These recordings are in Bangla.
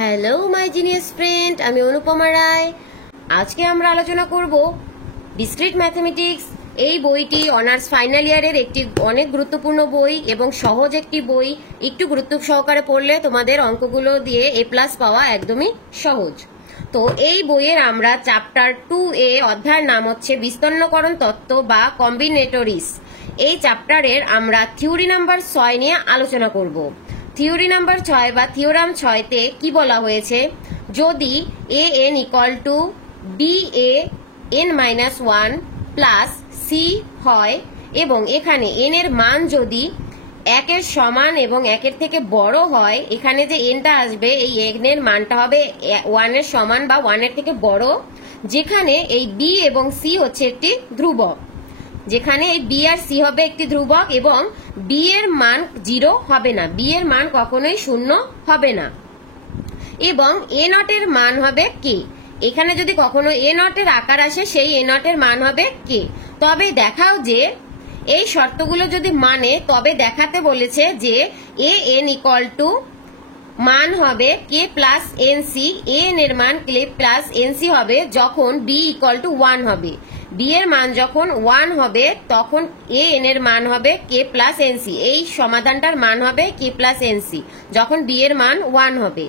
হ্যালো মাই জিনিয়াস ফ্রেন্ড, আমি অনুপমা রায়। আজকে আমরা আলোচনা করব ডিসক্রিট ম্যাথমেটিক্স। এই বইটি অনার্স ফাইনাল ইয়ারের একটি অনেক গুরুত্বপূর্ণ বই এবং সহজ একটি বই। একটু গুরুত্ব সহকারে পড়লে তোমাদের অঙ্কগুলো দিয়ে A+ পাওয়া একদমই সহজ। তো এই বইয়ের আমরা চ্যাপ্টার 2A অধ্যায়ের নাম হচ্ছে বিস্তর্ণকরণ তত্ত্ব বা কম্বিনেটরিস। এই চ্যাপ্টারের আমরা থিওরি নাম্বার 6 নিয়ে আলোচনা করব। থিওরি নাম্বার 6 বা থিওরাম 6তে কি বলা হয়েছে, যদি an = ban-1 প্লাস c হয় এবং এখানে n এর মান যদি 1 এর সমান এবং 1 এর থেকে বড় হয়, এখানে যে nটা আসবে এই n এর মানটা হবে 1 এর সমান বা 1 এর থেকে বড়, যেখানে এই b এবং c হচ্ছে একটি ধ্রুবক, যেখানে এই b আর c হবে একটি ধ্রুবক এবং b এর মান 0 হবে না, b এর মান কখনোই 0 হবে না এবং a0 এর মান হবে k। এখানে যদি কখনো a0 এর আকার আসে, সেই a0 এর মান হবে k। তবে দেখাও যে এই শর্তগুলো যদি মানে, তবে দেখাতে বলেছে যে an = মান হবে k প্লাস nc, an এর মান k প্লাস nc হবে যখন b = 1 হবে। b এর মান যখন 1 হবে তখন an এর মান হবে k প্লাস nc। এই সমাধানটার মান হবে k প্লাস nc যখন b এর মান 1 হবে।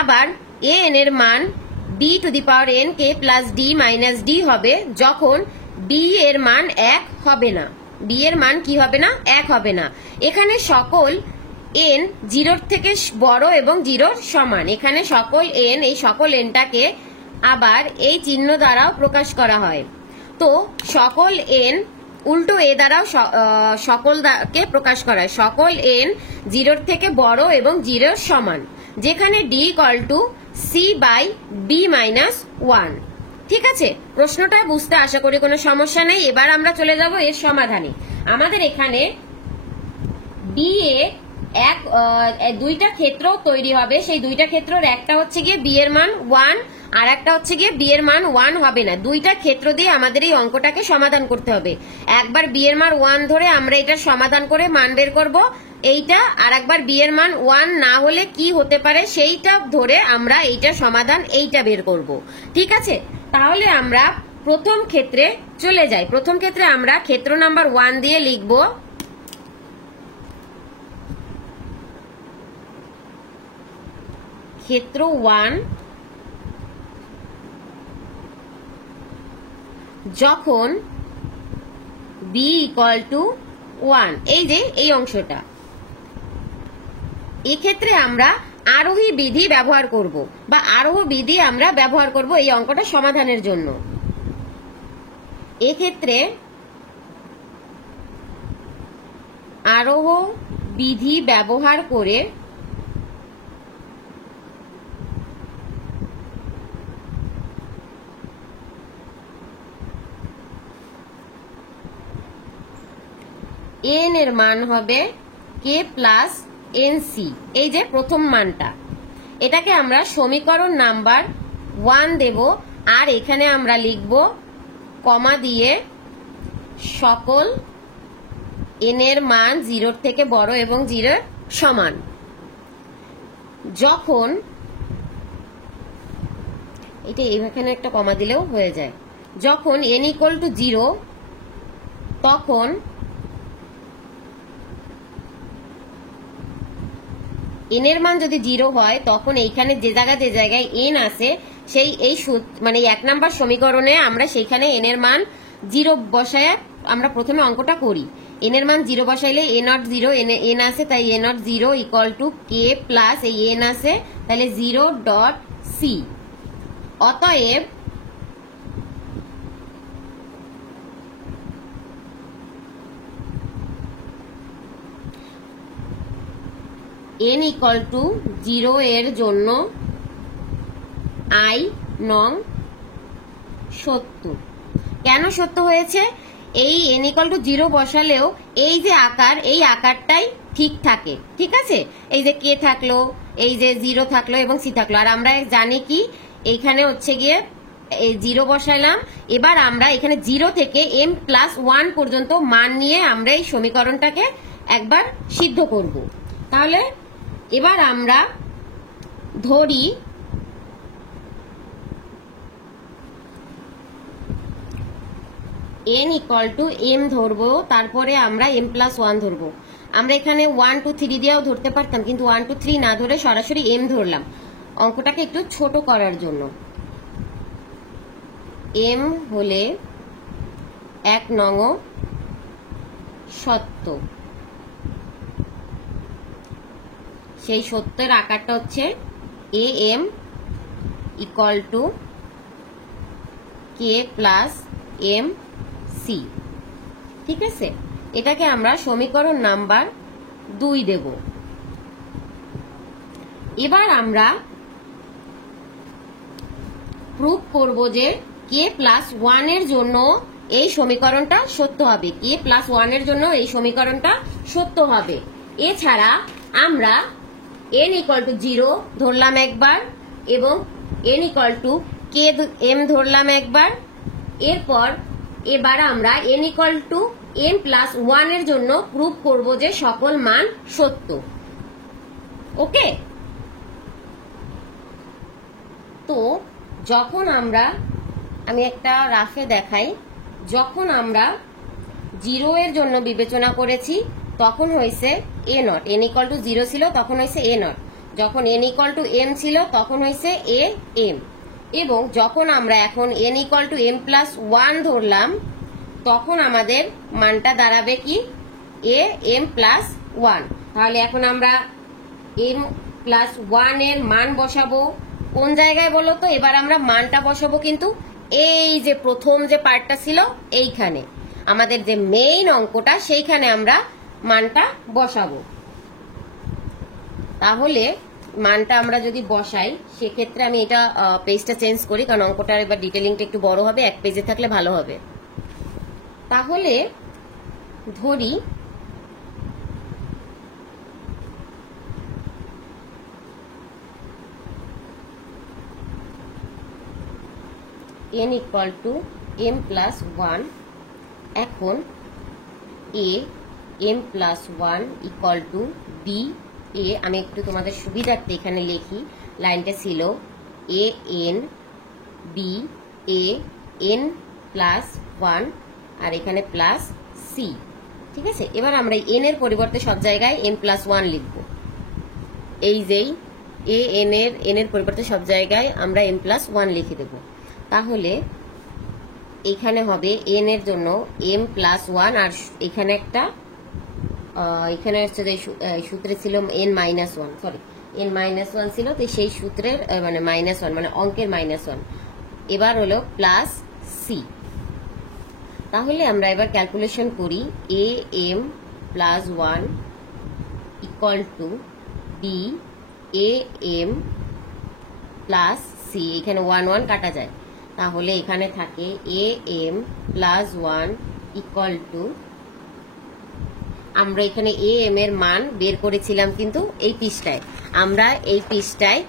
আবার an এর মান b⁴n k plus d minus d হবে যখন b এর মান 1 হবে না, b এর মান কি হবে না, 1 হবে না। এখানে সকল n 0 থেকে বড় এবং 0 সমান, এখানে সকল n, এই সকল nটাকে আবার এই চিহ্ন দ্বারাও প্রকাশ করা হয়। তো সকল n উল্টো a দ্বারাও সকলকে প্রকাশ করা হয়। সকল n 0 থেকে বড় এবং 0 সমান, যেখানে d = c/b-1। ঠিক আছে, প্রশ্নটা বুঝতে আশা করি কোনো সমস্যা নেই। এবার আমরা চলে যাব এর সমাধানে। আমাদের এখানে b এ দুইটা ক্ষেত্র তৈরি হবে। সেই দুইটা ক্ষেত্রের একটা হচ্ছে গিয়ে b এর মান 1 আর একটা হচ্ছে গিয়ে b এর মান 1 হবে না। দুইটা ক্ষেত্র দিয়ে আমাদের এই অঙ্কটাকে সমাধান করতে হবে। একবার b এর মান 1 ধরে আমরা এটা সমাধান করে মান বের করব এইটা, আর একবার b এর মান 1 না হলে কি হতে পারে সেইটা ধরে আমরা এইটা সমাধান এইটা বের করব। ঠিক আছে, তাহলে আমরা প্রথম ক্ষেত্রে চলে যাই। প্রথম ক্ষেত্রে আমরা ক্ষেত্র নাম্বার 1 দিয়ে লিখব ক্ষেত্র 1 যখন b = 1, এই যে এই অংশটা, এক্ষেত্রে আমরা আরোহী বিধি ব্যবহার করব বা আরোহ বিধি আমরা ব্যবহার করব এই অঙ্কটা সমাধানের জন্য। এক্ষেত্রে আরোহ বিধি ব্যবহার করে n এর মান হবে k প্লাস nc, এই যে প্রথম মানটা, এটাকে আমরা সমীকরণ নাম্বার 1 দেব। আর এখানে আমরা লিখব কমা দিয়ে সকল n এর মান 0 থেকে বড় এবং 0 সমান, যখন এটা এখানে একটা কমা দিলেও হয়ে যায়, যখন n = 0 তখন n এর মান যদি 0 হয় তখন এইখানে যে জায়গায় n আছে সেই এই মানে 1 নাম্বার সমীকরণে আমরা সেইখানে n এর মান 0 বসায় আমরা প্রথমে অঙ্কটা করি। n এর মান 0 বসাইলে a0 0, n আছে তাই a0 0 = k প্লাস এই n আছে তাহলে 0.c। অতএব n = 0 এর জন্য i নং সত্য। কেন সত্য হয়েছে? এই n = 0 বসালেও এই যে আকার, এই আকারটাই ঠিক থাকে। ঠিক আছে, এই যে k থাকলো, এই যে 0 থাকলো এবং c থাকলো। আর আমরা জানি কি এইখানে হচ্ছে গিয়ে 0 বসাইলাম। এবার আমরা এখানে 0 থেকে m+1 পর্যন্ত মান নিয়ে আমরা এই সমীকরণটাকে একবার সিদ্ধ করব। তাহলে এবার আমরা ধরি n ইকুয়াল টু m ধরবো, তারপরে আমরা m+1 ধরবো। আমরা এখানে 1 2 3 দিয়েও ধরতে পারতাম, কিন্তু 1 2 3 না ধরে সরাসরি m ধরলাম অঙ্কটাকে একটু ছোট করার জন্য। m হলে 1 নং সত্য, সেই সত্যের আকারটা হচ্ছে am equal to k plus mc। ঠিক আছে, এটাকে আমরা সমীকরণ নাম্বার 2 দেব। এবার আমরা প্রুফ করব যে k+1 এর জন্য এই সমীকরণটা সত্য হবে, k+1 এর জন্য এই সমীকরণটা সত্য হবে। এছাড়া আমরা n ইকুয়াল টু 0 ধরলাম একবার এবং n ইকুয়াল টু km ধরলাম একবার। এবার আমরা n ইকুয়াল টু n+1 এর জন্য প্রুফ করব যে সকল মান সত্য। ওকে, তো যখন আমি একটা রাফে দেখাই, যখন আমরা 0 এর জন্য বিবেচনা করেছি তখন হয়েছে a0, n ইকুয়াল টু 0 ছিল তখন হয়েছে a0, যখন n ইকুয়াল টু m ছিল তখন হয়েছে am, এবং যখন আমরা এখন n ইকুয়াল টু m+1 ধরলাম তখন আমাদের মানটা দাঁড়াবে কি am+1। তাহলে এখন আমরা m+1 এর মান বসাবো কোন জায়গায় বলো তো? এবার আমরা মানটা বসাবো কিন্তু এই যে প্রথম যে পার্টটা ছিল এইখানে, আমাদের যে মেইন অঙ্কটা সেইখানে আমরা মানটা বসাবো। তাহলে মানটা আমরা যদি বসাই সেক্ষেত্রে আমি এটা পেজটা চেঞ্জ করি, কারণ অঙ্কটার এবার ডিটেলিংটা একটু বড় হবে, এক পেজে থাকলে ভালো হবে। তাহলে ধরি n ইকুয়াল টু m+1, এখন am+1 ইকুয়াল টু b। আমি একটু তোমাদের সুবিধার্থে এখানে লিখি, লাইনটা ছিল an b an+1 আর এখানে প্লাস c। ঠিক আছে, এবার আমরা n এর পরিবর্তে সব জায়গায় m+1 লিখব। এই যেই n এর পরিবর্তে সব জায়গায় আমরা m+1 লিখে দেব। তাহলে এখানে হবে n এর জন্য m+1, আর এখানে হচ্ছে যে সূত্রে ছিল n-1, সরি n-1 ছিল, তো সেই সূত্রের মানে -1 মানে অঙ্কের -1 এবার হলো প্লাস c। তাহলে আমরা এবার ক্যালকুলেশন করি am+1 equal to b am plus c, এখানে 1 1 কাটা যায়, তাহলে এখানে থাকে am+1 ইকুয়াল টু, আমরা এখানে am এর মান বের করেছিলাম কিন্তু এই পৃষ্ঠায়, আমরা এই পৃষ্ঠায়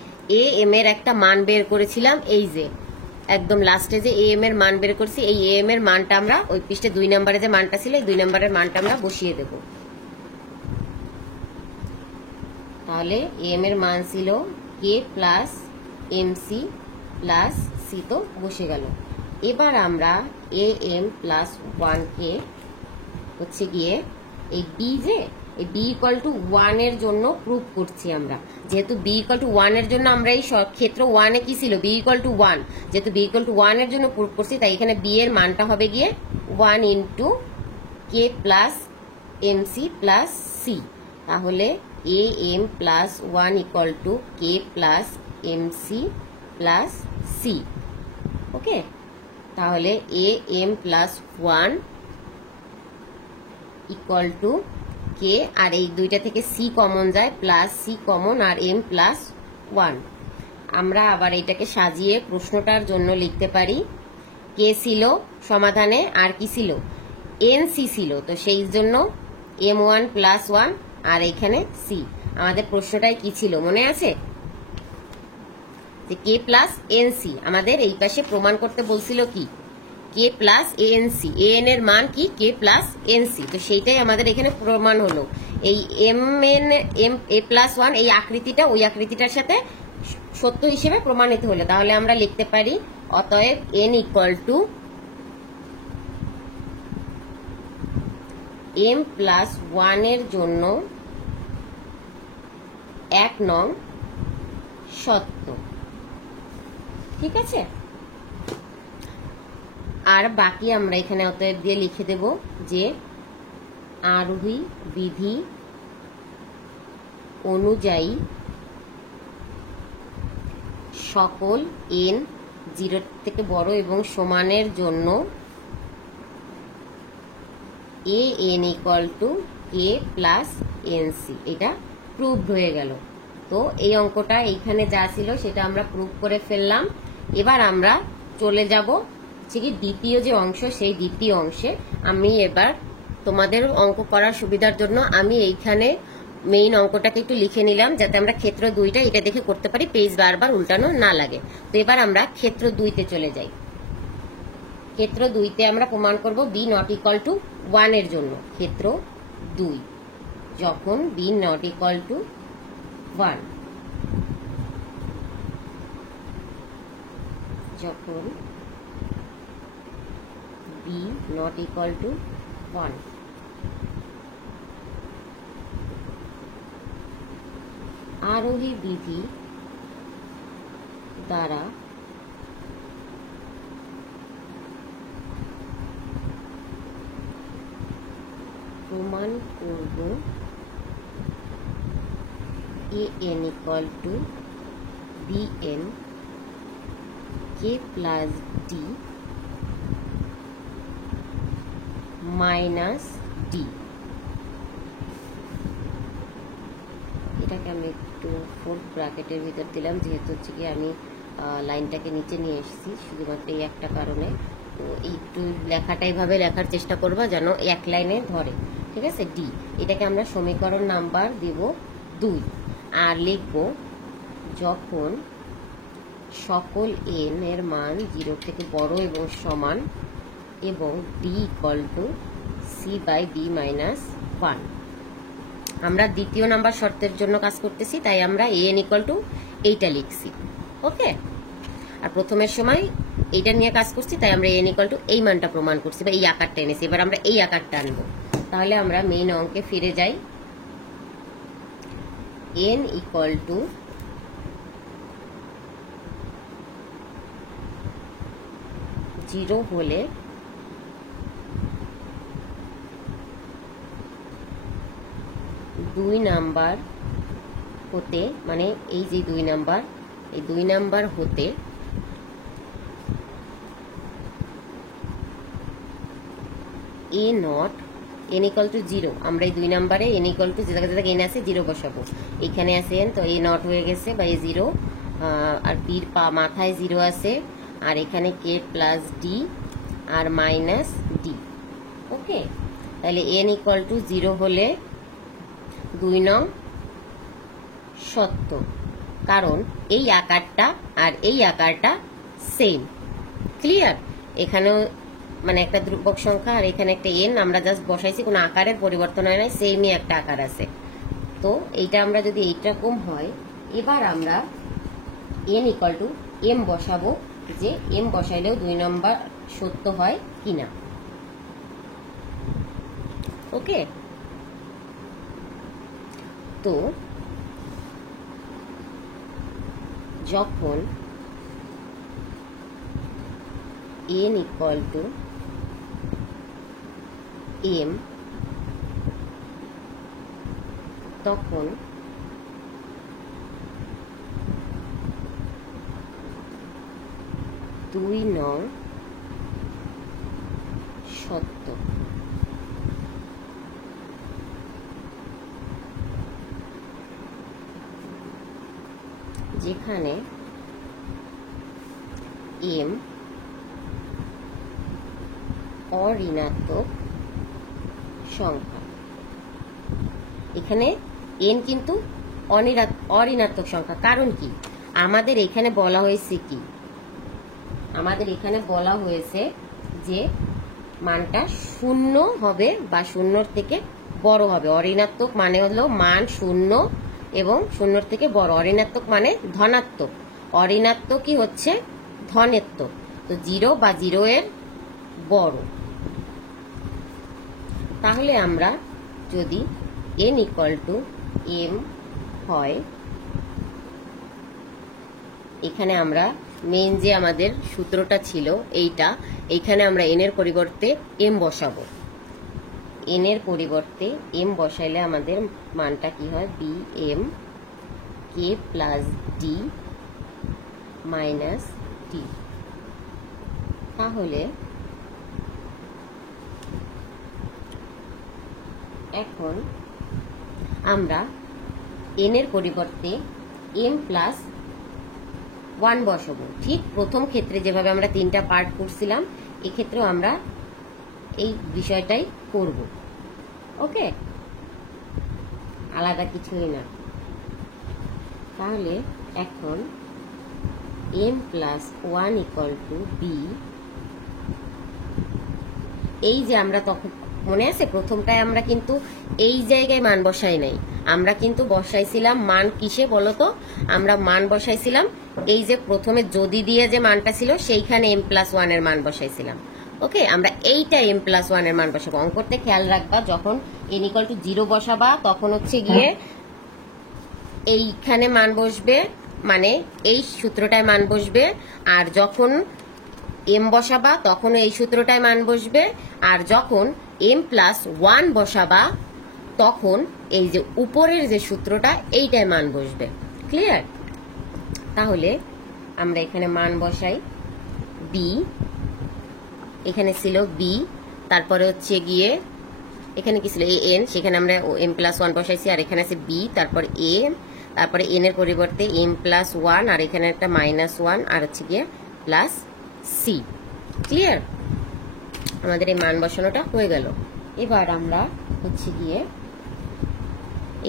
am এর একটা মান বের করেছিলাম, এই যে একদম লাস্টে যে am এর মান বের করছি, এই am এর মানটা আমরা ওই পৃষ্ঠে 2 নম্বরে যে মানটা ছিল এই 2 নম্বরের মানটা আমরা বসিয়ে দেব। তাহলে am এর মান ছিল k plus mc plus c, তো বসে গেল। এবার আমরা am+1 কে হচ্ছে গিয়ে এই b, যে এই b ইকুয়াল টু 1 এর জন্য প্রুফ করছি আমরা, যেহেতু b ইকুয়াল টু 1 এর জন্য আমরা এই ক্ষেত্র 1 এ কি ছিল b ইকুয়াল টু 1, যেহেতু b ইকুয়াল টু 1 এর জন্য প্রুফ করছি তাই এখানে b এর মানটা হবে গিয়ে 1 into k plus mc plus c। তাহলে am+1 equal to k plus mc plus c। ওকে, তাহলে am+1 ইকুয়াল টু k, আর এই দুইটা থেকে c কমন যায়, প্লাস c কমন আর m+1। আমরা আবার এটাকে সাজিয়ে প্রশ্নটার জন্য লিখতে পারি k ছিল সমাধানে, আর কি ছিল nc ছিল, তো সেই জন্য m1+1 আর এখানে c। আমাদের প্রশ্নটাই কি ছিল মনে আছে? যে k প্লাস nc, আমাদের এই পাশে প্রমাণ করতে বলছিল কি k প্লাস anc, an এর মান কি k প্লাস nc, তো সেইটাই আমাদের এখানে প্রমাণ হলো। এই a+1 এই আকৃতিটা ওই আকৃতিটার সাথে সত্য হিসেবে প্রমাণিত হলো। তাহলে আমরা লিখতে পারি অতএব n ইকুয়াল টু m+1 এর জন্য 1 নং সত্য। ঠিক আছে, আর বাকি আমরা এখানে অতএব দিয়ে লিখে দেব যে আরোহী বিধি অনুযায়ী সকল n 0 থেকে বড় এবং সমানের জন্য an = k + nc। এটা প্রুভড হয়ে গেল। তো এই অঙ্কটা এইখানে যা ছিল সেটা আমরা প্রুভ করে ফেললাম। এবার আমরা চলে যাব কি দ্বিতীয় যে অংশ, সেই দ্বিতীয় অংশে। আমি এবার তোমাদের অঙ্ক করার সুবিধার জন্য আমি এইখানে মেইন অঙ্কটাকে একটু লিখে নিলাম, যাতে আমরা ক্ষেত্র 2টা এটা দেখে করতে পারি, পেজ বারবার উল্টানো না লাগে। তো এবার আমরা ক্ষেত্র 2তে চলে যাই। ক্ষেত্র 2তে আমরা প্রমাণ করব b ≠ 1 এর জন্য। ক্ষেত্র 2 যখন b ≠ 1, যখন b ≠ 1, আরোহী বিধি দ্বারা প্রমাণ করব an = bn k + d - d। এটাকে আমি একটু 4 ব্র্যাকেটের ভিতর দিলাম, যেহেতু হচ্ছে কি আমি লাইনটাকে নিচে নিয়ে এসেছি শুধুমাত্র এই একটা কারণে। তো একটু লেখাটা এইভাবে লেখার চেষ্টা করবা যেন এক লাইনে ধরে। ঠিক আছে, ডি। এটাকে আমরা সমীকরণ নাম্বার দেব 2, আর লিখব যখন সকল n এর মান 0 থেকে বড় এবং সমান এবং d = c/d - 1। আমরা দ্বিতীয় নাম্বার শর্তের জন্য কাজ করতেছি, তাই আমরা an = এইটা লিখছি। ওকে, আর প্রথমের সময় এইটা নিয়ে কাজ করছি, তাই আমরা an = এই মানটা প্রমাণ করছি বা এই আকারটা এনেছি। এবার আমরা এই আকারটা আনবো। তাহলে আমরা মেইন অঙ্কে ফিরে যাই। n = 0 হলে দুই নাম্বার হতে, মানে এই যে 2 নাম্বার, এই 2 নাম্বার হতে a নট n = 0। আমরা এই 2 নাম্বারে n = যে জায়গায় n আছে 0 বসাবো। এখানে আছে n, তো a নট হয়ে গেছে বা a 0, আর b এর মাথায় 0 আছে, আর এখানে k + d আর -d। ওকে, তাহলে n = 0 হলে 2 নং সত্য, কারণ এই আকারটা আর এই আকারটা সেম। ক্লিয়ার? এখানেও মানে একটা ধ্রুবক সংখ্যা আর এখানে একটা n আমরা জাস্ট বসাইছি, কোনো আকারের পরিবর্তন হয় না, সেমই একটা আকার আছে। তো এইটা আমরা যদি এইরকম হয়, এবার আমরা n = m বসাবো, যে m বসাইলেও 2 নম্বর সত্য হয় কিনা। ওকে, তো যখন n = m, তখন দুই নং সত্য। যেখানে m অঋণাত্মক সংখ্যা। এখানে n কিন্তু অঋণাত্মক সংখ্যা, কারণ কি আমাদের এখানে বলা হয়েছে কি, আমাদের এখানে বলা হয়েছে যে মানটা 0 হবে বা 0 থেকে বড় হবে। অঋণাত্মক মানে হলো মান 0 এবং 0 থেকে বড়। অঋণাত্মক মানে ধনাত্মক, অঋণাত্মকই হচ্ছে ধনাত্মক। তো 0 বা 0 এর বড়। তাহলে আমরা যদি n ইকুয়াল টু m হয়, এখানে আমরা মেন যে আমাদের সূত্রটা ছিল এইখানে আমরা n এর পরিবর্তে m বসাবো। n এর পরিবর্তে m বসাইলে আমাদের মানটা কি হয়, bm k plus d minus d। তাহলে এখন আমরা n এর পরিবর্তে m প্লাস 1 বসাবো। ঠিক প্রথম ক্ষেত্রে যেভাবে আমরা 3টা পার্ট করছিলাম, এক্ষেত্রেও আমরা এই বিষয়টাই করব। ওকে, আলাদা কিছুই না। তাহলে এখন m plus 1 equal two b। এই যে আমরা তখন মনে আছে প্রথমটায় আমরা কিন্তু এই জায়গায় মান বসাই নাই, আমরা কিন্তু বসাইছিলাম মান কিসে বলতো, আমরা মান বসাইছিলাম এই যে প্রথমে যদি দিয়ে যে মানটা ছিল সেইখানে m প্লাস 1 এর মান বসাইছিলাম। ওকে, আমরা এইটা m প্লাস 1 এর মান বসাবো। অঙ্কতে খেয়াল রাখবা, যখন n ইকুয়াল টু 0 বসাবা তখন হচ্ছে গিয়ে এইখানে মান বসবে, মানে এই সূত্রটায় মান বসবে, আর যখন m বসাবা তখন এই সূত্রটায় মান বসবে, আর যখন m প্লাস 1 বসাবা তখন এই যে উপরের যে সূত্রটা এইটায় মান বসবে। ক্লিয়ার? তাহলে আমরা এখানে মান বসাই b, এখানে ছিল b, তারপরে হচ্ছে গিয়ে এখানে কি ছিল an, সেখানে আমরা m প্লাস 1 বসাইছি, আর এখানে আছে b, তারপর a, তারপরে n এর পরিবর্তে m প্লাস 1, আর এখানে একটা মাইনাস 1, আর হচ্ছে গিয়ে প্লাস c। ক্লিয়ার? আমাদের এই মান বসানোটা হয়ে গেল। এবার আমরা হচ্ছে গিয়ে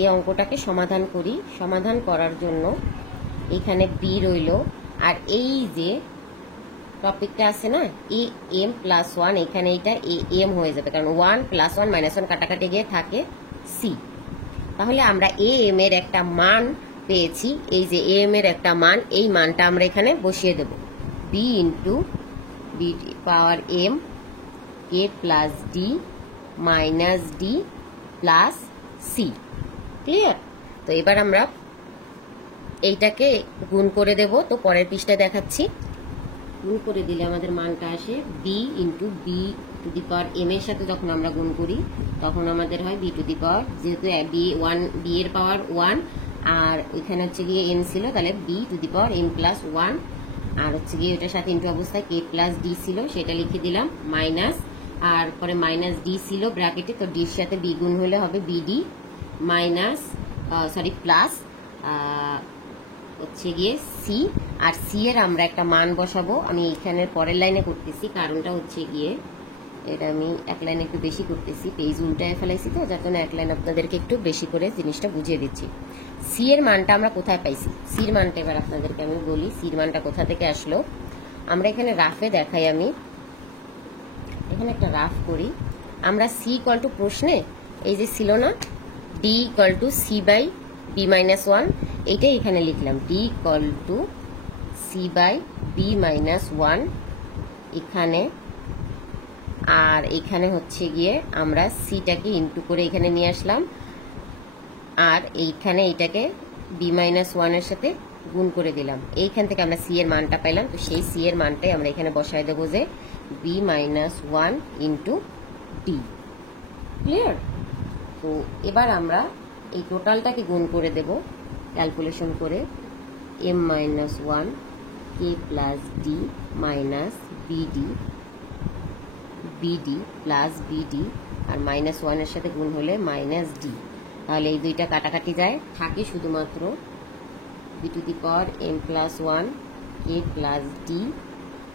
এই অঙ্কটাকে সমাধান করি। সমাধান করার জন্য এখানে b রইল, আর এই যে টপিকটা আছে না am প্লাস 1, এখানে এটা am হয়ে যাবে, কারণ 1 প্লাস 1 মাইনাস 1 কাটাকাটি গিয়ে থাকে c। তাহলে আমরা am এর একটা মান পেয়েছি, এই যে am এর একটা মান, এই মানটা আমরা এখানে বসিয়ে দেব, b ইন্টু b পাওয়ার m k plus d minus d plus c। Clear? তো এবার আমরা এইটাকে গুণ করে দেব। তো পরের পৃষ্ঠায় দেখাচ্ছি। গুণ করে দিলে আমাদের মানটা আসে b into b two the power m এর সাথে যখন আমরা গুণ করি তখন আমাদের হয় b টু দি পাওয়ার, যেহেতু b এর পাওয়ার 1 আর ওইখানে হচ্ছে গিয়ে m ছিল, তাহলে b two the power m plus 1, আর হচ্ছে গিয়ে ওটার সাথে ইন্টু অবস্থায় k প্লাস d ছিল, সেটা লিখে দিলাম, মাইনাস, আর পরে মাইনাস d ছিল ব্র্যাকেটে, তো d এর সাথে b গুণ হলে হবে bd মাইনাস প্লাস হচ্ছে গিয়ে c, আর c এর আমরা একটা মান বসাবো। আমি এখানের পরের লাইনে করতেছি, কারণটা হচ্ছে গিয়ে এটা আমি এক লাইনে একটু বেশি করতেছি, পেজ উল্টায় ফেলাইছি, তো যার জন্য এক লাইন আপনাদেরকে একটু বেশি করে জিনিসটা বুঝিয়ে দিচ্ছি। c এর মানটা আমরা কোথায় পাইছি, c এর মানটা এবার আপনাদেরকে আমি বলি, c এর মানটা কোথা থেকে আসলো। আমরা এখানে রাফে দেখাই, আমি এখানে একটা রাফ করি। আমরা c ইকুয়াল টু প্রশ্নে এই যে ছিল না d equal to c by b minus 1, এইটাই এখানে লিখলাম, d equal to c by b minus 1 এখানে, আর এখানে হচ্ছে গিয়ে আমরা সিটাকে ইন্টু করে এখানে নিয়ে আসলাম, আর এইখানে এইটাকে b মাইনাস 1 এর সাথে গুণ করে দিলাম। এইখান থেকে আমরা c এর মানটা পাইলাম, তো সেই c এর মানটাই আমরা এখানে বসায় দেবো যে b minus 1 into d। Clear? তো এবার আমরা এই টোটালটাকে গুণ করে দেব ক্যালকুলেশন করে, m minus 1 k plus d minus bd plus bd, আর মাইনাস 1 এর সাথে গুণ হলে মাইনাস d। তাহলে এই দুইটা কাটাকাটি যায়, থাকে শুধুমাত্র b two the power m plus 1 k plus d,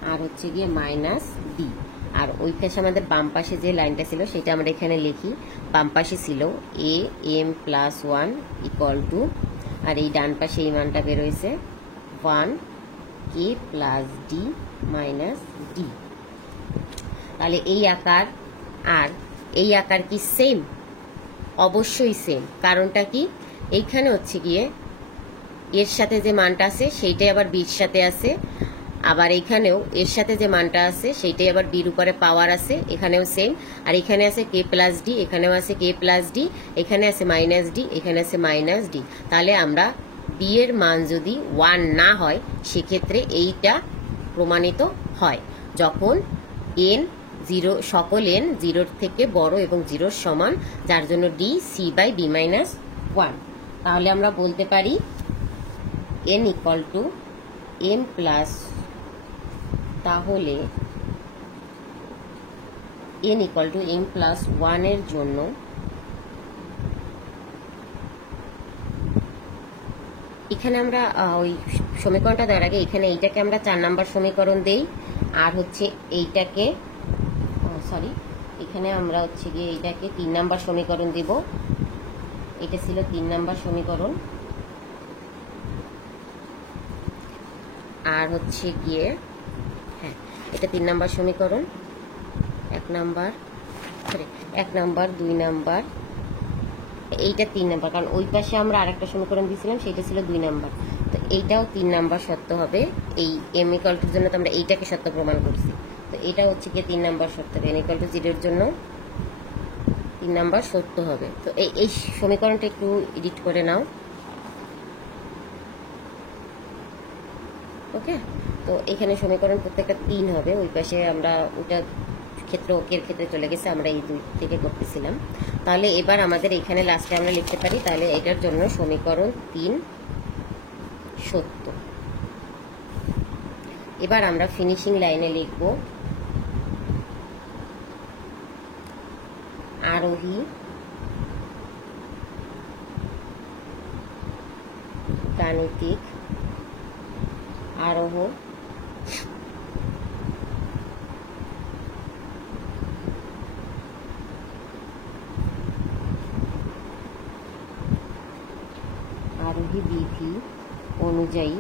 আর হচ্ছে গিয়ে মাইনাস d। আর ওই পাশে আমাদের বাম পাশে যে লাইনটা ছিল সেটা আমরা এখানে লিখি, বাম পাশে ছিল a m plus 1 equal to, আর এই ডান পাশে এই মানটা বেরোয়েছে 1 k plus d minus d। তাহলে এই আকার আর এই আকার কি সেম? অবশ্যই সেম। কারণটা কি, এইখানে হচ্ছে গিয়ে এর সাথে যে মানটা আছে সেইটাই আবার বির সাথে আছে, আবার এখানেও এর সাথে যে মানটা আছে সেইটাই আবার ডির উপরে পাওয়ার আছে, এখানেও সেম। আর এখানে আছে কে প্লাস ডি, এখানেও আছে কে প্লাস ডি, এখানে আছে মাইনাস ডি, এখানে আছে মাইনাস ডি। তাহলে আমরা ডি এর মান যদি 1 না হয় সেক্ষেত্রে এইটা প্রমাণিত হয় যখন এন জিরো, সকল এন জিরোর থেকে বড় এবং জিরোর সমান, যার জন্য d c by b minus 1। তাহলে আমরা বলতে পারি n equal to m plus, তাহলে n equal to m plus 1 এর জন্য এখানে আমরা ওই সমীকরণটা দেওয়ার আগে এখানে এইটাকে আমরা 4 নাম্বার সমীকরণ দেই, আর হচ্ছে এইটাকে সরি এখানে আমরা হচ্ছে গিয়ে এইটাকে 3 নাম্বার সমীকরণ দিব। এটা ছিল 3 নাম্বার সমীকরণ। আর হচ্ছে গিয়ে হ্যাঁ, এটা 3 নাম্বার সমীকরণ, 1 নাম্বার 2 নাম্বার, এইটা 3 নাম্বার, কারণ ওই পাশে আমরা আরেকটা সমীকরণ দিয়েছিলাম সেটা ছিল 2 নাম্বার। তো এইটাও 3 নাম্বার সত্য হবে। এই এম ইকুয়াল টুর জন্য তো আমরা এইটাকে সত্য প্রমাণ করছি, তো এটা হচ্ছে কি 3 নাম্বার সত্য হবে। এন ইকুয়াল টু 0 এর জন্য 3 নাম্বার সত্য হবে। তো এই সমীকরণটা একটু এডিট করে নাও। ওকে, তো এখানে সমীকরণ প্রত্যেকটা 3 হবে। ওই পাশে আমরা ওটা ক্ষেত্র ওকের ক্ষেত্রে চলে গেছে, আমরা এই 2 থেকে করতেছিলাম। তাহলে এবার আমাদের এখানে লাস্টে আমরা লিখতে পারি, তাহলে এটার জন্য সমীকরণ 3 সত্য। এবার আমরা ফিনিশিং লাইনে লিখব আরোহী গাণিতিক আরোহ আরোহী বিধি অনুযায়ী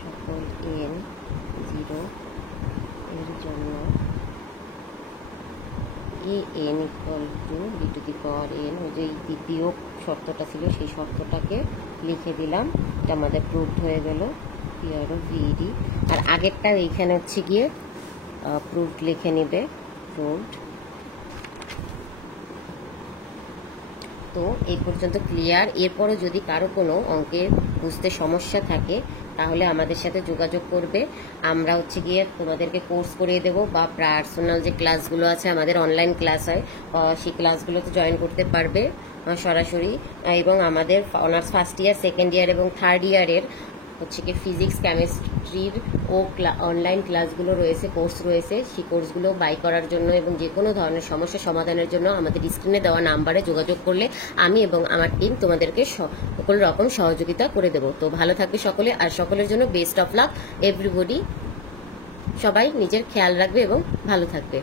সকল এন 0 এর জন্য a n equal to b to the power n, ওই যে দ্বিতীয় শর্তটা ছিল সেই শর্তটাকে লিখে দিলাম। এটা আমাদের প্রুভড হয়ে গেল পিআর ও ভিডি। আর আগেরটা এইখানে হচ্ছে গিয়ে প্রুভড লিখে নিবে, প্রুভড। তো এই পর্যন্ত ক্লিয়ার। এরপরও যদি কারো কোনো অঙ্কের বুঝতে সমস্যা থাকে তাহলে আমাদের সাথে যোগাযোগ করবে। আমরা হচ্ছে গিয়ে তোমাদেরকে কোর্স করিয়ে দেবো, বা পার্সোনাল যে ক্লাসগুলো আছে আমাদের অনলাইন ক্লাস হয় সেই ক্লাসগুলোতে জয়েন করতে পারবে সরাসরি। এবং আমাদের honours first year, second year এবং থার্ড ইয়ারের হচ্ছে কি ফিজিক্স, কেমিস্ট্রির ও অনলাইন ক্লাসগুলো রয়েছে, কোর্স রয়েছে। সেই কোর্সগুলো বাই করার জন্য এবং যে কোনো ধরনের সমস্যা সমাধানের জন্য আমাদের স্ক্রিনে দেওয়া নাম্বারে যোগাযোগ করলে আমি এবং আমার টিম তোমাদেরকে সকল রকম সহযোগিতা করে দেবো। তো ভালো থাকবে সকলে, আর সকলের জন্য বেস্ট অফ লাক এভরিবডি। সবাই নিজের খেয়াল রাখবে এবং ভালো থাকবে।